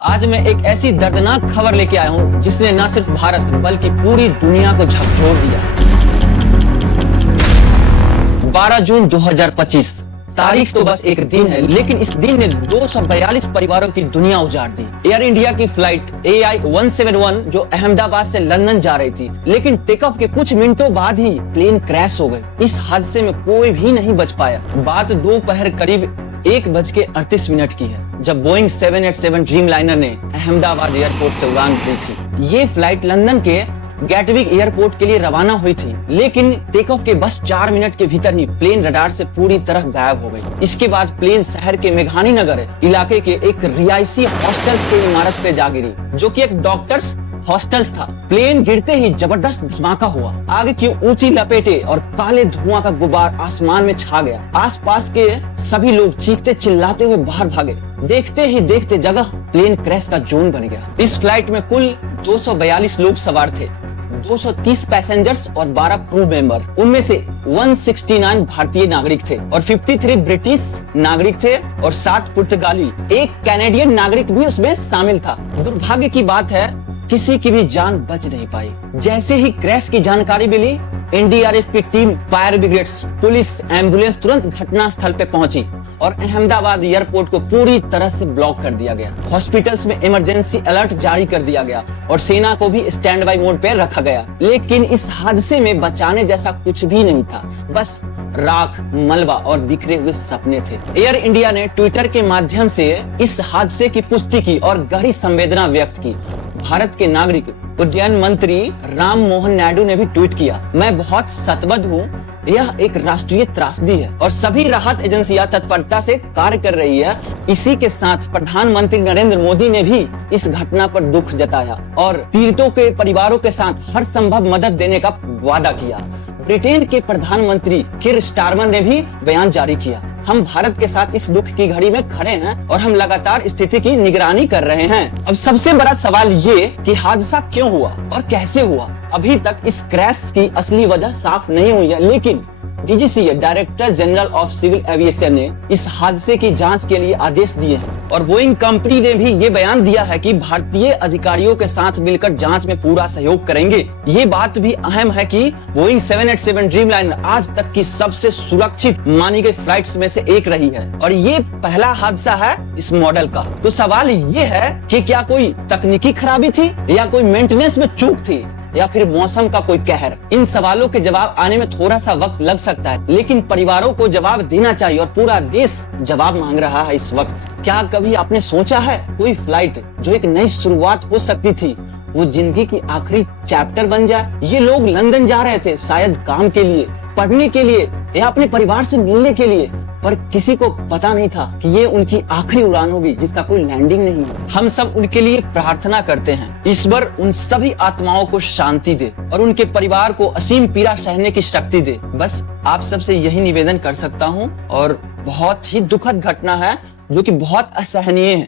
आज मैं एक ऐसी दर्दनाक खबर लेके आया हूँ जिसने न सिर्फ भारत बल्कि पूरी दुनिया को झकझोर दिया। 12 जून 2025 तारीख तो बस एक दिन है, लेकिन इस दिन ने 242 परिवारों की दुनिया उजाड़ दी। एयर इंडिया की फ्लाइट AI 171 जो अहमदाबाद से लंदन जा रही थी, लेकिन टेक ऑफ के कुछ मिनटों बाद ही प्लेन क्रैश हो गई। इस हादसे में कोई भी नहीं बच पाया। बात दोपहर करीब 1:38 की है, जब बोइंग 787 ड्रीमलाइनर ने अहमदाबाद एयरपोर्ट से उड़ान भरी थी। ये फ्लाइट लंदन के गैटविक एयरपोर्ट के लिए रवाना हुई थी, लेकिन टेक ऑफ के बस 4 मिनट के भीतर ही प्लेन रडार से पूरी तरह गायब हो गई। इसके बाद प्लेन शहर के मेघानी नगर इलाके के एक रिहायशी हॉस्टल्स की इमारत पे जा गिरी, जो कि एक डॉक्टर्स हॉस्टल्स था। प्लेन गिरते ही जबरदस्त धमाका हुआ, आग की ऊंची लपेटे और काले धुआं का गुबार आसमान में छा गया। आसपास के सभी लोग चीखते चिल्लाते हुए बाहर भागे। देखते ही देखते जगह प्लेन क्रैश का जोन बन गया। इस फ्लाइट में कुल 242 लोग सवार थे, 230 पैसेंजर्स और 12 क्रू मेंबर। उनमें से 169 भारतीय नागरिक थे और 53 ब्रिटिश नागरिक थे और 7 पुर्तगाली, एक कैनेडियन नागरिक भी उसमें शामिल था। दुर्भाग्य की बात है, किसी की भी जान बच नहीं पाई। जैसे ही क्रैश की जानकारी मिली, NDRF की team, fire brigades, police, ambulance तुरंत घटना स्थल पे पहुंची और अहमदाबाद एयरपोर्ट को पूरी तरह से ब्लॉक कर दिया गया। हॉस्पिटल्स में इमरजेंसी अलर्ट जारी कर दिया गया और सेना को भी स्टैंड बाई मोड पे रखा गया। लेकिन इस हादसे में बचाने जैसा कुछ भी नहीं था, बस राख, मलबा और बिखरे हुए सपने थे। एयर इंडिया ने ट्विटर के माध्यम से इस हादसे की पुष्टि की और गहरी संवेदना व्यक्त की। भारत के नागरिक उड्डयन मंत्री राम मोहन नायडू ने भी ट्वीट किया, मैं बहुत शतबद्ध हूँ, यह एक राष्ट्रीय त्रासदी है और सभी राहत एजेंसियां तत्परता से कार्य कर रही है। इसी के साथ प्रधानमंत्री नरेंद्र मोदी ने भी इस घटना पर दुख जताया और पीड़ितों के परिवारों के साथ हर संभव मदद देने का वादा किया। ब्रिटेन के प्रधानमंत्री किर स्टारमर ने भी बयान जारी किया, हम भारत के साथ इस दुख की घड़ी में खड़े हैं और हम लगातार स्थिति की निगरानी कर रहे हैं। अब सबसे बड़ा सवाल ये कि हादसा क्यों हुआ और कैसे हुआ। अभी तक इस क्रैश की असली वजह साफ नहीं हुई है, लेकिन DGCA director general of civil aviation ने इस हादसे की जांच के लिए आदेश दिए हैं और बोइंग कंपनी ने भी ये बयान दिया है कि भारतीय अधिकारियों के साथ मिलकर जांच में पूरा सहयोग करेंगे। ये बात भी अहम है कि बोइंग 787 ड्रीमलाइनर आज तक की सबसे सुरक्षित मानी गई फ्लाइट्स में से एक रही है और ये पहला हादसा है इस मॉडल का। तो सवाल ये है कि क्या कोई तकनीकी खराबी थी या कोई मेंटेनेंस में चूक थी या फिर मौसम का कोई कहर। इन सवालों के जवाब आने में थोड़ा सा वक्त लग सकता है, लेकिन परिवारों को जवाब देना चाहिए और पूरा देश जवाब मांग रहा है इस वक्त। क्या कभी आपने सोचा है कोई फ्लाइट जो एक नई शुरुआत हो सकती थी, वो जिंदगी की आखिरी चैप्टर बन जाए। ये लोग लंदन जा रहे थे, शायद काम के लिए, पढ़ने के लिए या अपने परिवार से मिलने के लिए, पर किसी को पता नहीं था कि ये उनकी आखिरी उड़ान होगी जिसका कोई लैंडिंग नहीं है। हम सब उनके लिए प्रार्थना करते हैं, ईश्वर उन सभी आत्माओं को शांति दे और उनके परिवार को असीम पीड़ा सहने की शक्ति दे। बस आप सबसे यही निवेदन कर सकता हूँ और बहुत ही दुखद घटना है जो कि बहुत असहनीय है।